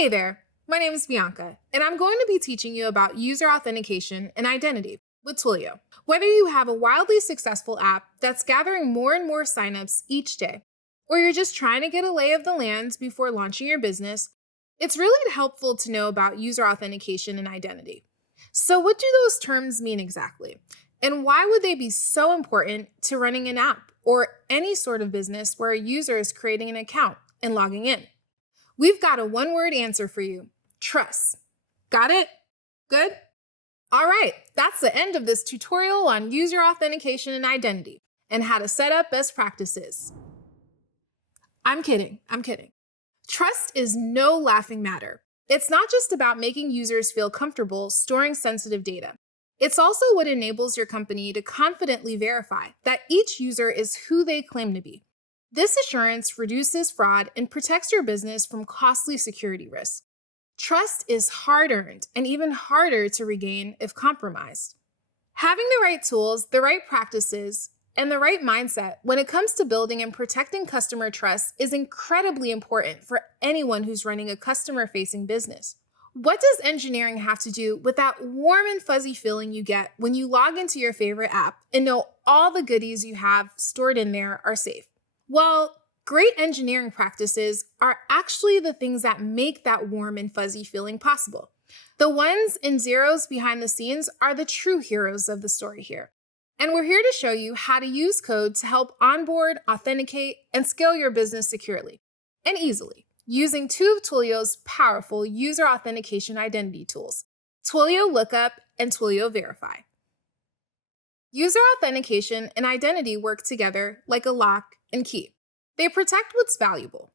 Hey there, my name is Bianca, and I'm going to be teaching you about user authentication and identity with Twilio. Whether you have a wildly successful app that's gathering more and more signups each day, or you're just trying to get a lay of the land before launching your business, it's really helpful to know about user authentication and identity. So what do those terms mean exactly? And why would they be so important to running an app or any sort of business where a user is creating an account and logging in? We've got a one-word answer for you: trust. Got it? Good? All right, that's the end of this tutorial on user authentication and identity and how to set up best practices. I'm kidding. Trust is no laughing matter. It's not just about making users feel comfortable storing sensitive data. It's also what enables your company to confidently verify that each user is who they claim to be. This assurance reduces fraud and protects your business from costly security risks. Trust is hard-earned and even harder to regain if compromised. Having the right tools, the right practices, and the right mindset when it comes to building and protecting customer trust is incredibly important for anyone who's running a customer-facing business. What does engineering have to do with that warm and fuzzy feeling you get when you log into your favorite app and know all the goodies you have stored in there are safe? Well, great engineering practices are actually the things that make that warm and fuzzy feeling possible. The ones and zeros behind the scenes are the true heroes of the story here. And we're here to show you how to use code to help onboard, authenticate, and scale your business securely and easily using two of Twilio's powerful user authentication identity tools, Twilio Lookup and Twilio Verify. User authentication and identity work together like a lock and key. They protect what's valuable.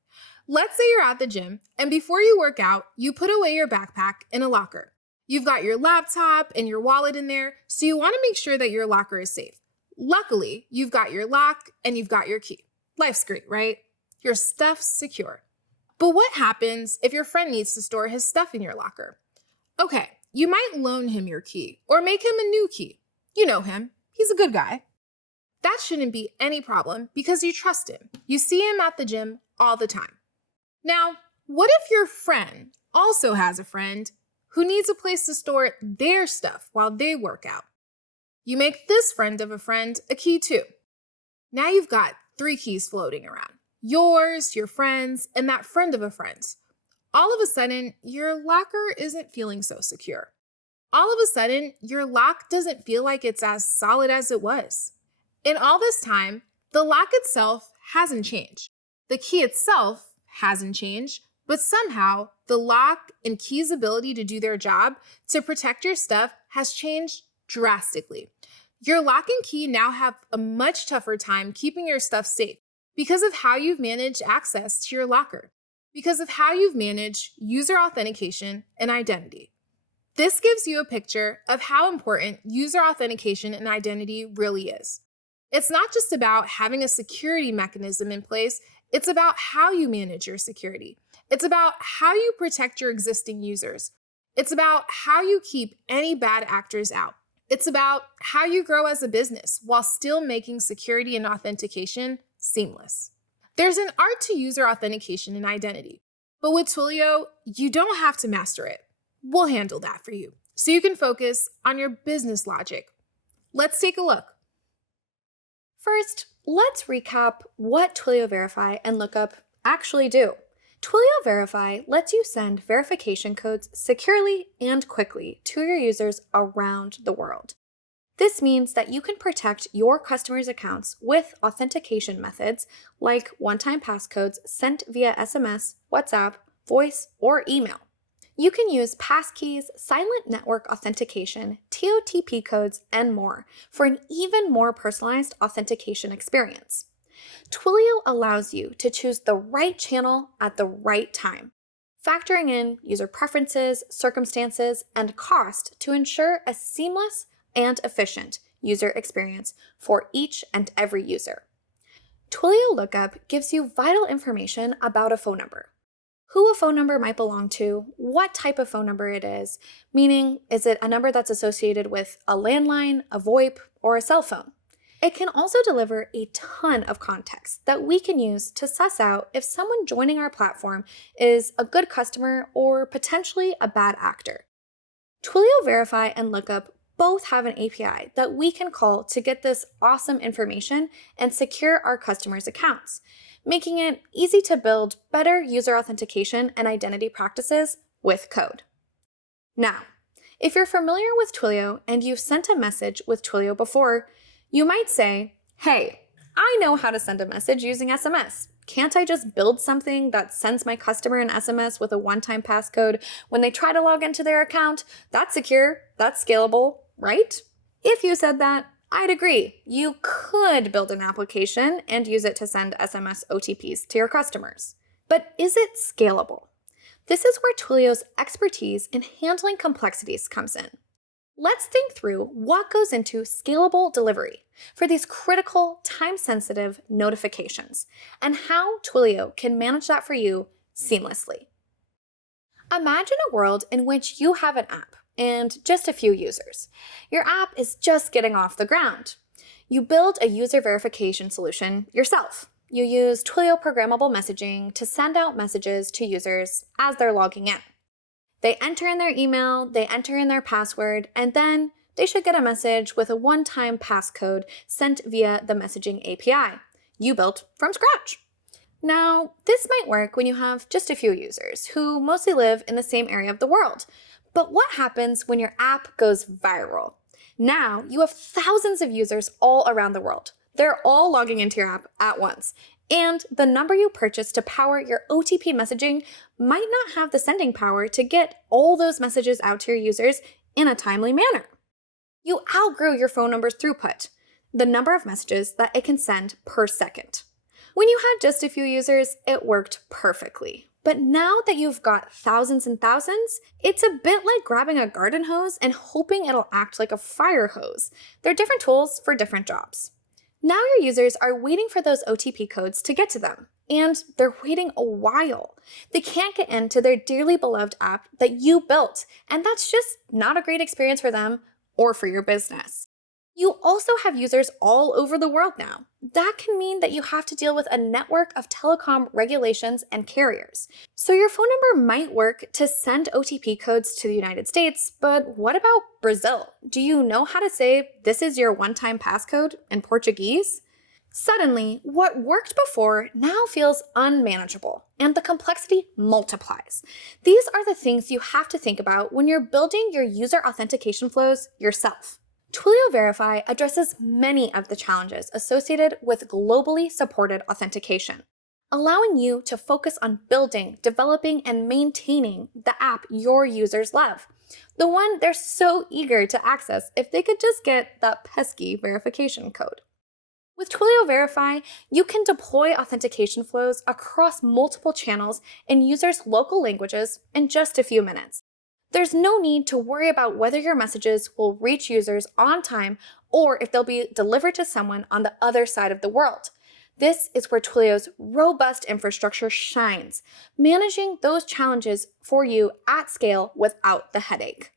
Let's say you're at the gym, and before you work out, you put away your backpack in a locker. You've got your laptop and your wallet in there, so you want to make sure that your locker is safe. Luckily, you've got your lock and you've got your key. Life's great, right? Your stuff's secure. But what happens if your friend needs to store his stuff in your locker? Okay, you might loan him your key or make him a new key. You know him. He's a good guy. That shouldn't be any problem because you trust him. You see him at the gym all the time. Now, what if your friend also has a friend who needs a place to store their stuff while they work out? You make this friend of a friend a key too. Now you've got 3 keys floating around: yours, your friend's, and that friend of a friend's. All of a sudden, your locker isn't feeling so secure. All of a sudden, your lock doesn't feel like it's as solid as it was. In all this time, the lock itself hasn't changed. The key itself hasn't changed, but somehow the lock and key's ability to do their job to protect your stuff has changed drastically. Your lock and key now have a much tougher time keeping your stuff safe because of how you've managed access to your locker, because of how you've managed user authentication and identity. This gives you a picture of how important user authentication and identity really is. It's not just about having a security mechanism in place, it's about how you manage your security. It's about how you protect your existing users. It's about how you keep any bad actors out. It's about how you grow as a business while still making security and authentication seamless. There's an art to user authentication and identity, but with Twilio, you don't have to master it. We'll handle that for you so you can focus on your business logic. Let's take a look. First, let's recap what Twilio Verify and Lookup actually do. Twilio Verify lets you send verification codes securely and quickly to your users around the world. This means that you can protect your customers' accounts with authentication methods like one-time passcodes sent via SMS, WhatsApp, voice, or email. You can use passkeys, silent network authentication, TOTP codes, and more for an even more personalized authentication experience. Twilio allows you to choose the right channel at the right time, factoring in user preferences, circumstances, and cost to ensure a seamless and efficient user experience for each and every user. Twilio Lookup gives you vital information about a phone number: who a phone number might belong to, what type of phone number it is, meaning is it a number that's associated with a landline, a VoIP, or a cell phone? It can also deliver a ton of context that we can use to suss out if someone joining our platform is a good customer or potentially a bad actor. Twilio Verify and Lookup both have an API that we can call to get this awesome information and secure our customers' accounts, making it easy to build better user authentication and identity practices with code. Now, if you're familiar with Twilio and you've sent a message with Twilio before, you might say, hey, I know how to send a message using SMS. Can't I just build something that sends my customer an SMS with a one-time passcode when they try to log into their account? That's secure, that's scalable, right? If you said that, I'd agree. You could build an application and use it to send SMS OTPs to your customers. But is it scalable? This is where Twilio's expertise in handling complexities comes in. Let's think through what goes into scalable delivery for these critical, time-sensitive notifications and how Twilio can manage that for you seamlessly. Imagine a world in which you have an app and just a few users. Your app is just getting off the ground. You build a user verification solution yourself. You use Twilio programmable messaging to send out messages to users as they're logging in. They enter in their email, they enter in their password, and then they should get a message with a one-time passcode sent via the messaging API you built from scratch. Now, this might work when you have just a few users who mostly live in the same area of the world. But what happens when your app goes viral? Now, you have thousands of users all around the world. They're all logging into your app at once. And the number you purchased to power your OTP messaging might not have the sending power to get all those messages out to your users in a timely manner. You outgrew your phone number's throughput, the number of messages that it can send per second. When you had just a few users, it worked perfectly. But now that you've got thousands and thousands, it's a bit like grabbing a garden hose and hoping it'll act like a fire hose. They're different tools for different jobs. Now your users are waiting for those OTP codes to get to them, and they're waiting a while. They can't get into their dearly beloved app that you built, and that's just not a great experience for them or for your business. You also have users all over the world now. That can mean that you have to deal with a network of telecom regulations and carriers. So your phone number might work to send OTP codes to the United States, but what about Brazil? Do you know how to say, "This is your one-time passcode" in Portuguese? Suddenly, what worked before now feels unmanageable, and the complexity multiplies. These are the things you have to think about when you're building your user authentication flows yourself. Twilio Verify addresses many of the challenges associated with globally supported authentication, allowing you to focus on building, developing, and maintaining the app your users love, the one they're so eager to access if they could just get that pesky verification code. With Twilio Verify, you can deploy authentication flows across multiple channels in users' local languages in just a few minutes. There's no need to worry about whether your messages will reach users on time or if they'll be delivered to someone on the other side of the world. This is where Twilio's robust infrastructure shines, managing those challenges for you at scale without the headache.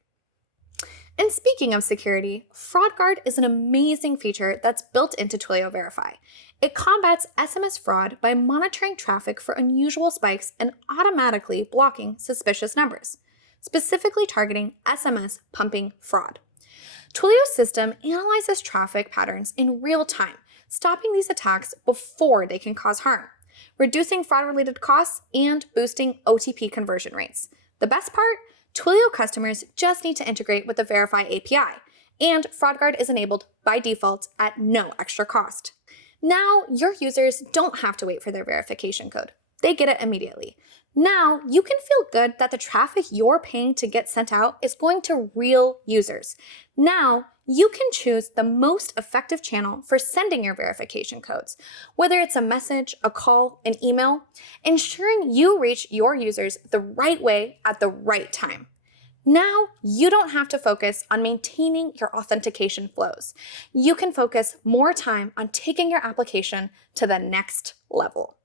And speaking of security, FraudGuard is an amazing feature that's built into Twilio Verify. It combats SMS fraud by monitoring traffic for unusual spikes and automatically blocking suspicious numbers, specifically targeting SMS pumping fraud. Twilio's system analyzes traffic patterns in real time, stopping these attacks before they can cause harm, reducing fraud-related costs and boosting OTP conversion rates. The best part? Twilio customers just need to integrate with the Verify API, and FraudGuard is enabled by default at no extra cost. Now, your users don't have to wait for their verification code. They get it immediately. Now, you can feel good that the traffic you're paying to get sent out is going to real users. Now, you can choose the most effective channel for sending your verification codes, whether it's a message, a call, an email, ensuring you reach your users the right way at the right time. Now, you don't have to focus on maintaining your authentication flows. You can focus more time on taking your application to the next level.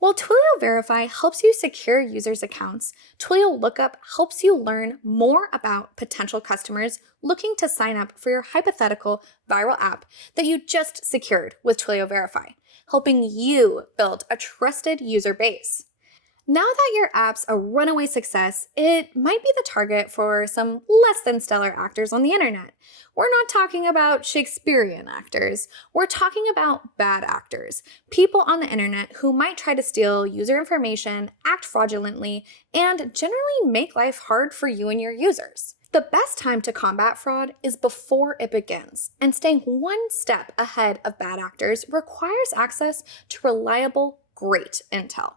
While Twilio Verify helps you secure users' accounts, Twilio Lookup helps you learn more about potential customers looking to sign up for your hypothetical viral app that you just secured with Twilio Verify, helping you build a trusted user base. Now that your app's a runaway success, it might be the target for some less than stellar actors on the internet. We're not talking about Shakespearean actors. We're talking about bad actors, people on the internet who might try to steal user information, act fraudulently, and generally make life hard for you and your users. The best time to combat fraud is before it begins, and staying one step ahead of bad actors requires access to reliable, great intel.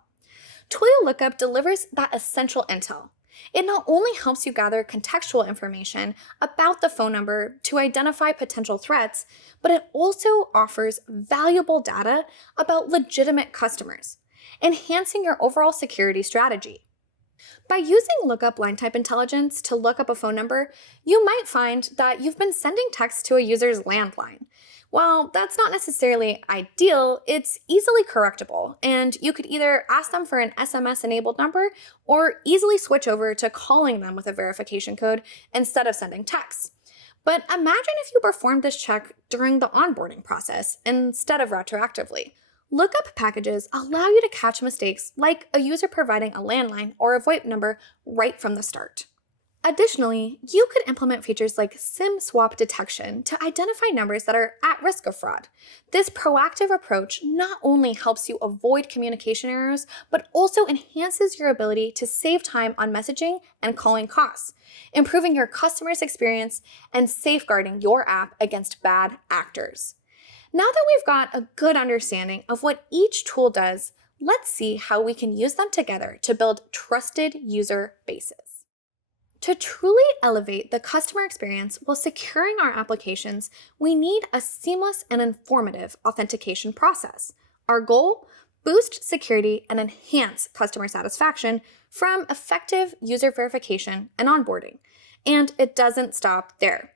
Twilio Lookup delivers that essential intel. It not only helps you gather contextual information about the phone number to identify potential threats, but it also offers valuable data about legitimate customers, enhancing your overall security strategy. By using lookup line type intelligence to look up a phone number, you might find that you've been sending text to a user's landline. While that's not necessarily ideal, it's easily correctable, and you could either ask them for an SMS-enabled number or easily switch over to calling them with a verification code instead of sending texts. But imagine if you performed this check during the onboarding process instead of retroactively. Lookup packages allow you to catch mistakes like a user providing a landline or a VoIP number right from the start. Additionally, you could implement features like SIM swap detection to identify numbers that are at risk of fraud. This proactive approach not only helps you avoid communication errors, but also enhances your ability to save time on messaging and calling costs, improving your customer's experience and safeguarding your app against bad actors. Now that we've got a good understanding of what each tool does, let's see how we can use them together to build trusted user bases. To truly elevate the customer experience while securing our applications, we need a seamless and informative authentication process. Our goal? Boost security and enhance customer satisfaction from effective user verification and onboarding. And it doesn't stop there.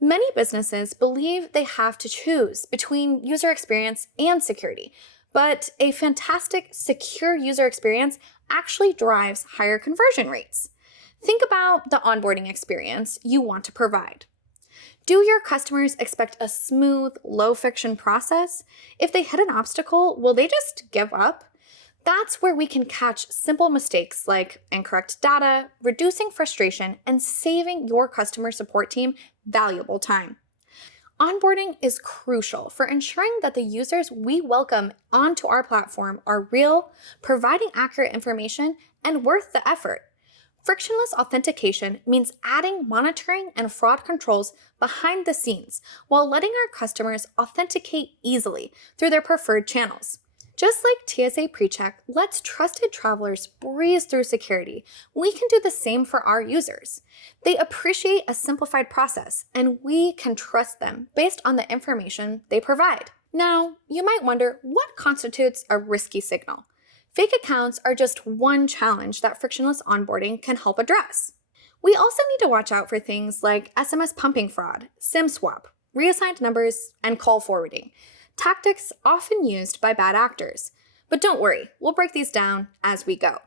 Many businesses believe they have to choose between user experience and security, but a fantastic, secure user experience actually drives higher conversion rates. Think about the onboarding experience you want to provide. Do your customers expect a smooth, low-friction process? If they hit an obstacle, will they just give up? That's where we can catch simple mistakes like incorrect data, reducing frustration, and saving your customer support team valuable time. Onboarding is crucial for ensuring that the users we welcome onto our platform are real, providing accurate information, and worth the effort. Frictionless authentication means adding monitoring and fraud controls behind the scenes while letting our customers authenticate easily through their preferred channels. Just like TSA PreCheck lets trusted travelers breeze through security, we can do the same for our users. They appreciate a simplified process, and we can trust them based on the information they provide. Now, you might wonder what constitutes a risky signal. Fake accounts are just one challenge that frictionless onboarding can help address. We also need to watch out for things like SMS pumping fraud, SIM swap, reassigned numbers, and call forwarding, tactics often used by bad actors. But don't worry, we'll break these down as we go.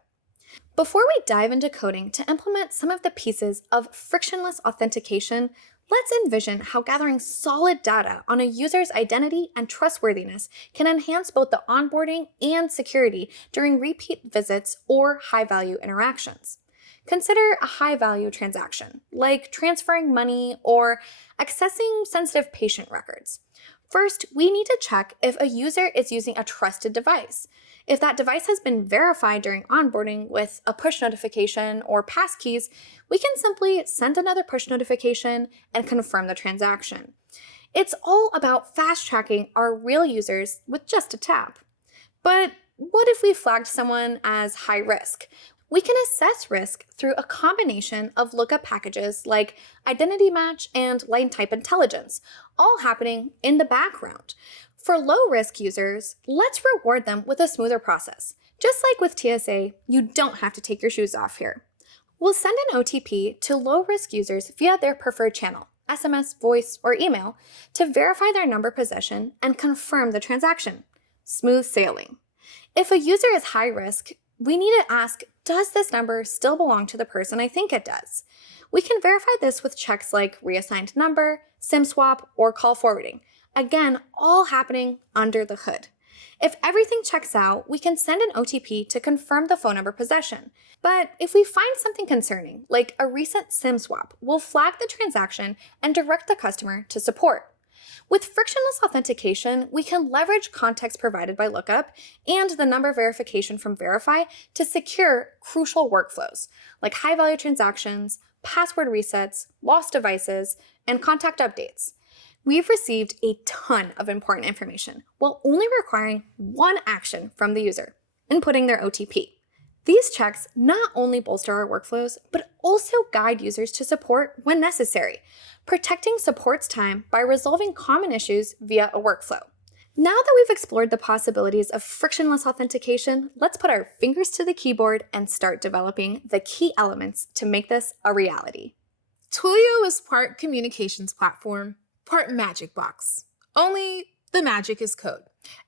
Before we dive into coding to implement some of the pieces of frictionless authentication, let's envision how gathering solid data on a user's identity and trustworthiness can enhance both the onboarding and security during repeat visits or high-value interactions. Consider a high-value transaction, like transferring money or accessing sensitive patient records. First, we need to check if a user is using a trusted device. If that device has been verified during onboarding with a push notification or passkeys, we can simply send another push notification and confirm the transaction. It's all about fast-tracking our real users with just a tap. But what if we flagged someone as high risk? We can assess risk through a combination of lookup packages like identity match and line type intelligence, all happening in the background. For low-risk users, let's reward them with a smoother process. Just like with TSA, you don't have to take your shoes off here. We'll send an OTP to low-risk users via their preferred channel, SMS, voice, or email, to verify their number possession and confirm the transaction. Smooth sailing. If a user is high risk, we need to ask, does this number still belong to the person I think it does? We can verify this with checks like reassigned number, SIM swap, or call forwarding. Again, all happening under the hood. If everything checks out, we can send an OTP to confirm the phone number possession. But if we find something concerning, like a recent SIM swap, we'll flag the transaction and direct the customer to support. With frictionless authentication, we can leverage context provided by Lookup and the number verification from Verify to secure crucial workflows, like high-value transactions, password resets, lost devices, and contact updates. We've received a ton of important information while only requiring one action from the user, inputting their OTP. These checks not only bolster our workflows, but also guide users to support when necessary, protecting support's time by resolving common issues via a workflow. Now that we've explored the possibilities of frictionless authentication, let's put our fingers to the keyboard and start developing the key elements to make this a reality. Twilio is part communications platform, part magic box. Only the magic is code.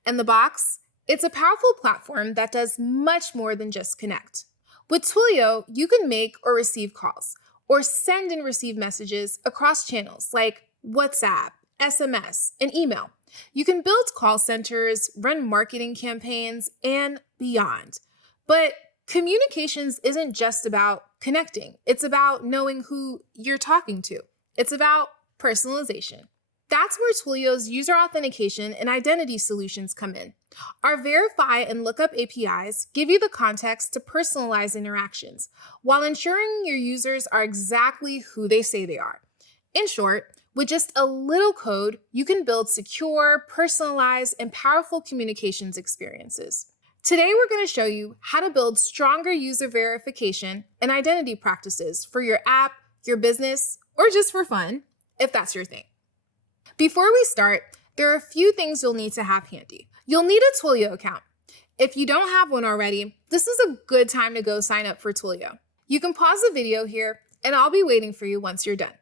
And the box, it's a powerful platform that does much more than just connect. With Twilio, you can make or receive calls, or send and receive messages across channels like WhatsApp, SMS, and email. You can build call centers, run marketing campaigns, and beyond. But communications isn't just about connecting. It's about knowing who you're talking to. It's about personalization. That's where Twilio's user authentication and identity solutions come in. Our Verify and Lookup APIs give you the context to personalize interactions while ensuring your users are exactly who they say they are. In short, with just a little code, you can build secure, personalized, and powerful communications experiences. Today, we're going to show you how to build stronger user verification and identity practices for your app, your business, or just for fun, if that's your thing. Before we start, there are a few things you'll need to have handy. You'll need a Twilio account. If you don't have one already, this is a good time to go sign up for Twilio. You can pause the video here, and I'll be waiting for you once you're done.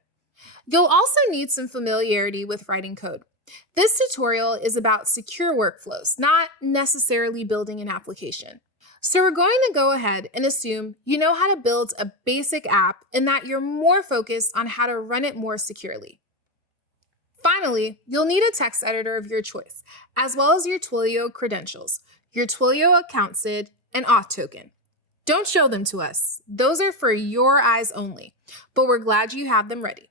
You'll also need some familiarity with writing code. This tutorial is about secure workflows, not necessarily building an application. So we're going to go ahead and assume you know how to build a basic app and that you're more focused on how to run it more securely. Finally, you'll need a text editor of your choice, as well as your Twilio credentials, your Twilio account SID, and auth token. Don't show them to us. Those are for your eyes only, but we're glad you have them ready.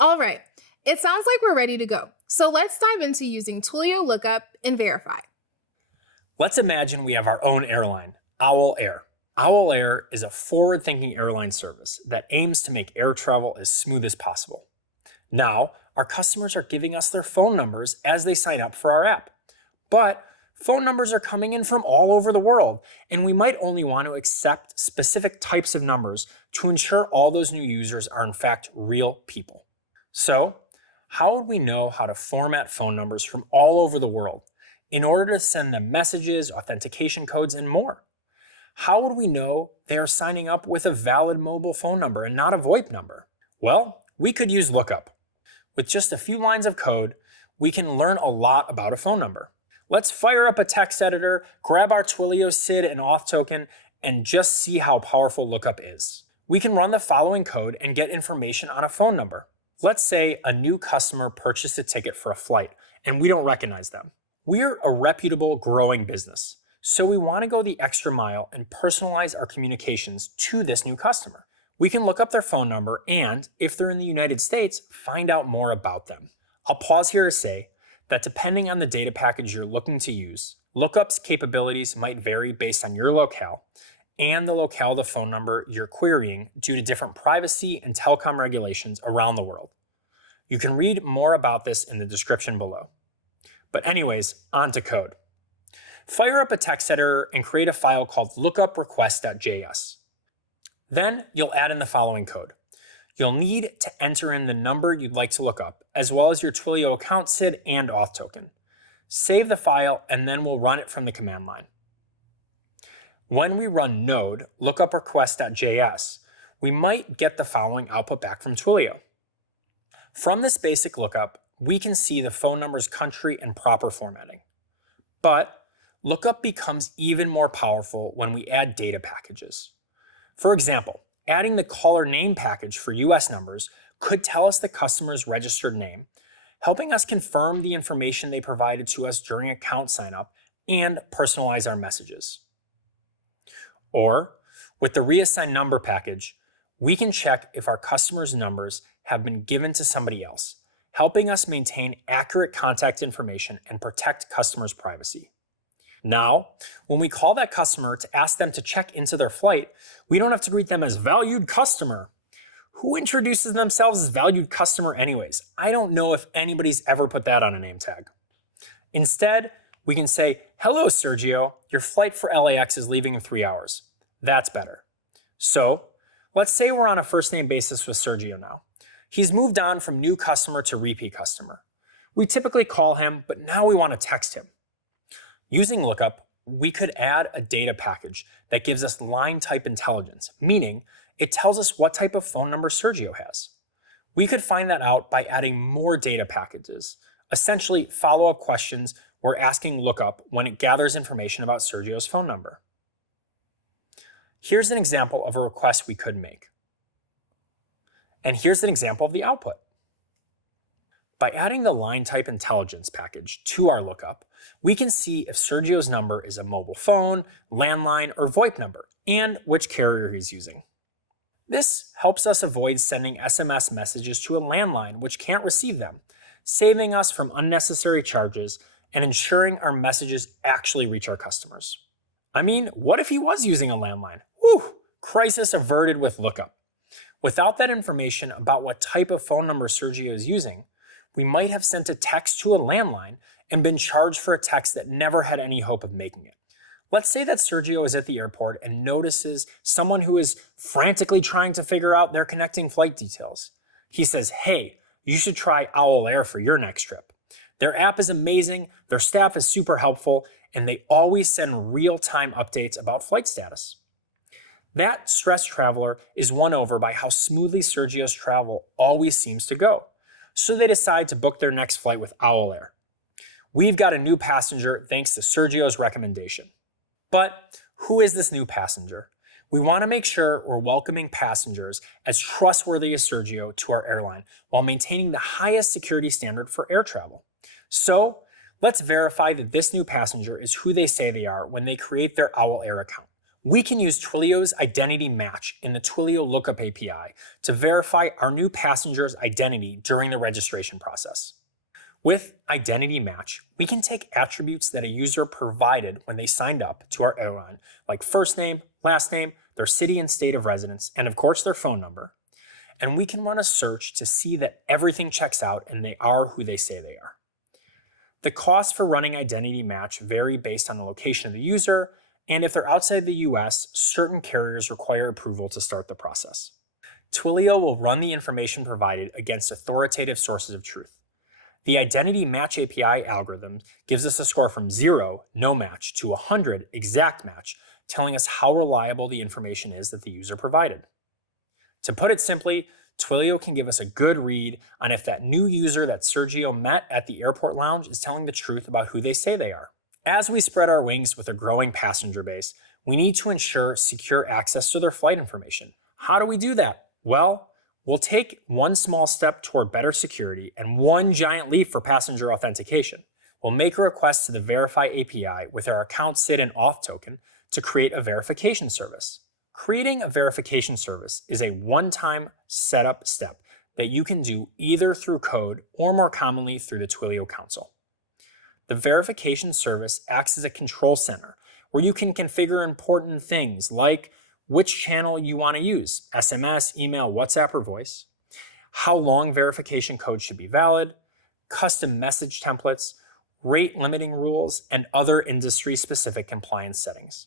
All right, it sounds like we're ready to go. So let's dive into using Twilio Lookup and Verify. Let's imagine we have our own airline, Owl Air. Owl Air is a forward-thinking airline service that aims to make air travel as smooth as possible. Now, our customers are giving us their phone numbers as they sign up for our app. But phone numbers are coming in from all over the world, and we might only want to accept specific types of numbers to ensure all those new users are in fact real people. So, how would we know how to format phone numbers from all over the world in order to send them messages, authentication codes, and more? How would we know they are signing up with a valid mobile phone number and not a VoIP number? Well, we could use Lookup. With just a few lines of code, we can learn a lot about a phone number. Let's fire up a text editor, grab our Twilio SID and auth token, and just see how powerful Lookup is. We can run the following code and get information on a phone number. Let's say a new customer purchased a ticket for a flight and we don't recognize them. We're a reputable, growing business, so we want to go the extra mile and personalize our communications to this new customer. We can look up their phone number and, if they're in the United States, find out more about them. I'll pause here to say that depending on the data package you're looking to use, Lookup's capabilities might vary based on your locale and the locale of the phone number you're querying due to different privacy and telecom regulations around the world. You can read more about this in the description below. But anyways, on to code. Fire up a text editor and create a file called lookuprequest.js. Then you'll add in the following code. You'll need to enter in the number you'd like to look up, as well as your Twilio account SID and auth token. Save the file, and then we'll run it from the command line. When we run node lookuprequest.js, we might get the following output back from Twilio. From this basic lookup, we can see the phone number's country and proper formatting. But Lookup becomes even more powerful when we add data packages. For example, adding the caller name package for US numbers could tell us the customer's registered name, helping us confirm the information they provided to us during account signup and personalize our messages. Or, with the reassign number package, we can check if our customers' numbers have been given to somebody else, helping us maintain accurate contact information and protect customers' privacy. Now, when we call that customer to ask them to check into their flight, we don't have to greet them as valued customer. Who introduces themselves as valued customer anyways? I don't know if anybody's ever put that on a name tag. Instead, we can say, hello, Sergio, your flight for LAX is leaving in 3 hours. That's better. So, let's say we're on a first name basis with Sergio now. He's moved on from new customer to repeat customer. We typically call him, but now we want to text him. Using Lookup, we could add a data package that gives us line type intelligence, meaning it tells us what type of phone number Sergio has. We could find that out by adding more data packages, essentially follow-up questions we're asking Lookup when it gathers information about Sergio's phone number. Here's an example of a request we could make. And here's an example of the output. By adding the line type intelligence package to our Lookup, we can see if Sergio's number is a mobile phone, landline, or VoIP number, and which carrier he's using. This helps us avoid sending SMS messages to a landline which can't receive them, saving us from unnecessary charges and ensuring our messages actually reach our customers. I mean, what if he was using a landline? Whew, crisis averted with Lookup. Without that information about what type of phone number Sergio is using, we might have sent a text to a landline and been charged for a text that never had any hope of making it. Let's say that Sergio is at the airport and notices someone who is frantically trying to figure out their connecting flight details. He says, hey, you should try Owl Air for your next trip. Their app is amazing, their staff is super helpful, and they always send real-time updates about flight status. That stressed traveler is won over by how smoothly Sergio's travel always seems to go. So they decide to book their next flight with Owl Air. We've got a new passenger thanks to Sergio's recommendation. But who is this new passenger? We want to make sure we're welcoming passengers as trustworthy as Sergio to our airline while maintaining the highest security standard for air travel. So let's verify that this new passenger is who they say they are when they create their Owl Air account. We can use Twilio's identity match in the Twilio Lookup API to verify our new passenger's identity during the registration process. With Identity Match, we can take attributes that a user provided when they signed up to our airline, like first name, last name, their city and state of residence, and of course their phone number, and we can run a search to see that everything checks out and they are who they say they are. The costs for running Identity Match vary based on the location of the user, and if they're outside the US, certain carriers require approval to start the process. Twilio will run the information provided against authoritative sources of truth. The Identity Match API algorithm gives us a score from 0, no match, to 100, exact match, telling us how reliable the information is that the user provided. To put it simply, Twilio can give us a good read on if that new user that Sergio met at the airport lounge is telling the truth about who they say they are. As we spread our wings with a growing passenger base, we need to ensure secure access to their flight information. How do we do that? Well, we'll take one small step toward better security and one giant leap for passenger authentication. We'll make a request to the Verify API with our account SID and auth token to create a verification service. Creating a verification service is a one-time setup step that you can do either through code or more commonly through the Twilio console. The verification service acts as a control center where you can configure important things like which channel you want to use, SMS, email, WhatsApp, or voice, how long verification code should be valid, custom message templates, rate limiting rules, and other industry-specific compliance settings.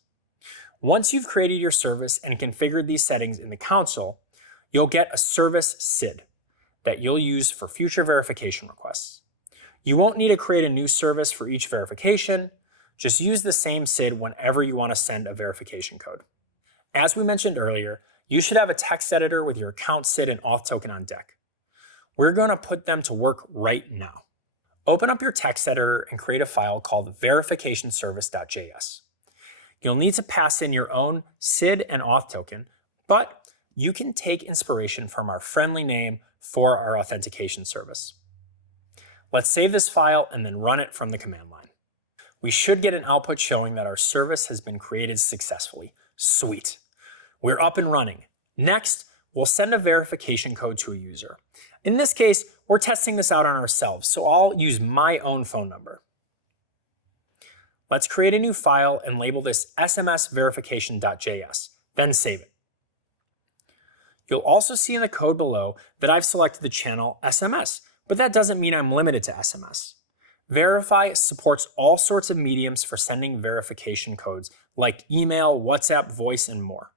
Once you've created your service and configured these settings in the console, you'll get a service SID that you'll use for future verification requests. You won't need to create a new service for each verification. Just use the same SID whenever you want to send a verification code. As we mentioned earlier, you should have a text editor with your account SID and auth token on deck. We're going to put them to work right now. Open up your text editor and create a file called verificationservice.js. You'll need to pass in your own SID and auth token, but you can take inspiration from our friendly name for our authentication service. Let's save this file and then run it from the command line. We should get an output showing that our service has been created successfully. Sweet. We're up and running. Next, we'll send a verification code to a user. In this case, we're testing this out on ourselves, so I'll use my own phone number. Let's create a new file and label this smsverification.js, then save it. You'll also see in the code below that I've selected the channel SMS, but that doesn't mean I'm limited to SMS. Verify supports all sorts of mediums for sending verification codes like email, WhatsApp, voice, and more.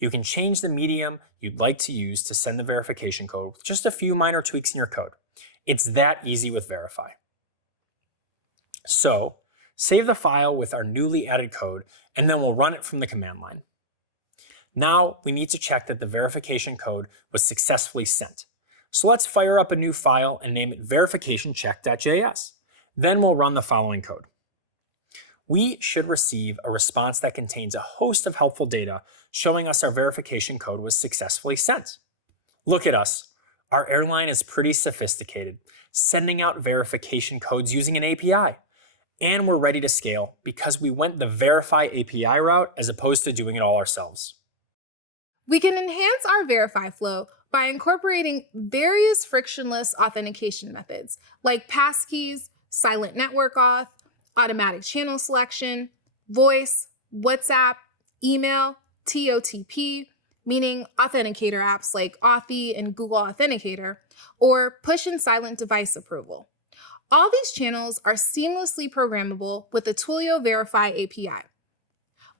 You can change the medium you'd like to use to send the verification code with just a few minor tweaks in your code. It's that easy with Verify. So, save the file with our newly added code, and then we'll run it from the command line. Now, we need to check that the verification code was successfully sent. So let's fire up a new file and name it verificationcheck.js. Then we'll run the following code. We should receive a response that contains a host of helpful data showing us our verification code was successfully sent. Look at us. Our airline is pretty sophisticated, sending out verification codes using an API. And we're ready to scale because we went the Verify API route as opposed to doing it all ourselves. We can enhance our Verify flow by incorporating various frictionless authentication methods like passkeys, silent network auth, automatic channel selection, voice, WhatsApp, email, TOTP, meaning authenticator apps like Authy and Google Authenticator, or push and silent device approval. All these channels are seamlessly programmable with the Twilio Verify API.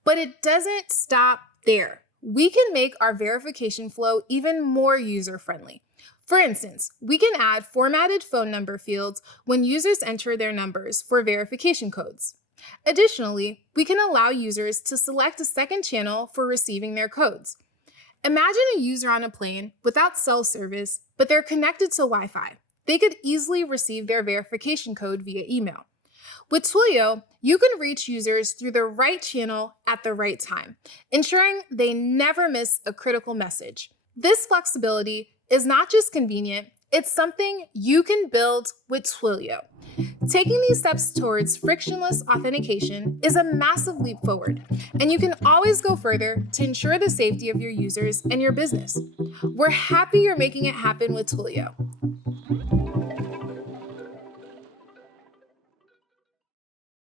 But it doesn't stop there. We can make our verification flow even more user-friendly. For instance, we can add formatted phone number fields when users enter their numbers for verification codes. Additionally, we can allow users to select a second channel for receiving their codes. Imagine a user on a plane without cell service, but they're connected to Wi-Fi. They could easily receive their verification code via email. With Twilio, you can reach users through the right channel at the right time, ensuring they never miss a critical message. This flexibility is not just convenient, it's something you can build with Twilio. Taking these steps towards frictionless authentication is a massive leap forward, and you can always go further to ensure the safety of your users and your business. We're happy you're making it happen with Twilio.